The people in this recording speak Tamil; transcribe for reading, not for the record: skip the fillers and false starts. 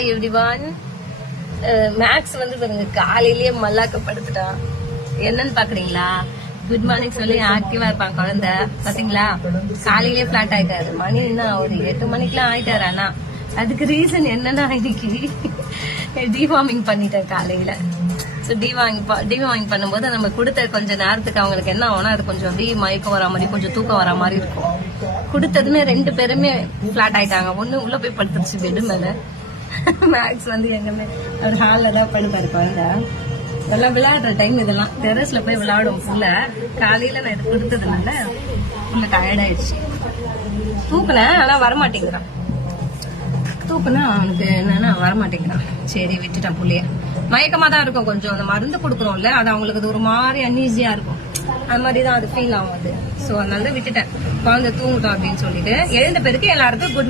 Hi everyone. மேக்ஸ் வந்து பாருங்க காலையிலேயே மல்லாக்கப்படுத்துட்டான். என்னன்னு பாக்குறீங்களா? குட் மார்னிங் சொல்லி ஆக்டிவா இருப்பான் குழந்தை. பாத்தீங்களா, காலையிலேயே பிளாட் ஆயிட்டாரு. மணி இன்னும் ஒரு 8 மணிக்கெல்லாம் ஆயிட்டாரு. ஆனா அதுக்கு ரீசன் என்னன்னா, இன்னைக்கு டிவார்மிங் பண்ணிட்டேன் காலையில. ஸோ டிவார்மிங் பண்ணும்போது நம்ம கொடுத்த கொஞ்ச நேரத்துக்கு அவங்களுக்கு என்ன ஆகும்னா, அது கொஞ்சம் அப்படியே மயக்கம் வர மாதிரி, கொஞ்சம் தூக்கம் வர மாதிரி இருக்கும். கொடுத்ததுமே 2 பேருமே பிளாட் ஆயிட்டாங்க. ஒண்ணு உள்ள போய் படுத்துருச்சு பெட் மேல. மேக்ஸ் வந்து எங்கமே ஒரு ஹால்ல தான் படுப்பாரு குழந்தை. இதெல்லாம் விளையாடுற டைம், இதெல்லாம் டெரஸ்ல போய் விளையாடும் புள்ள. காலையில நான் இது கொடுத்ததுனால புள்ள டயர்ட் ஆயிடுச்சு. தூக்குனேன், ஆனா வரமாட்டேங்கிறான். தூக்குனா அவனுக்கு என்னன்னா வரமாட்டேங்கிறான். சரி விட்டுட்டான் புள்ளைய. மயக்கமா தான் இருக்கும் கொஞ்சம். அந்த மருந்து கொடுக்குறோம்ல, அது அவங்களுக்கு அது ஒரு மாதிரி அன்ஈஸியா இருக்கும். அது மாதிரிதான் அது ஃபீல் ஆகும் அது. சோ அதனால விட்டுட்டேன். குழந்தை தூங்கட்டும் அப்படின்னு சொல்லிட்டு. எழுந்த பேருக்கு எல்லாருக்கும் குட்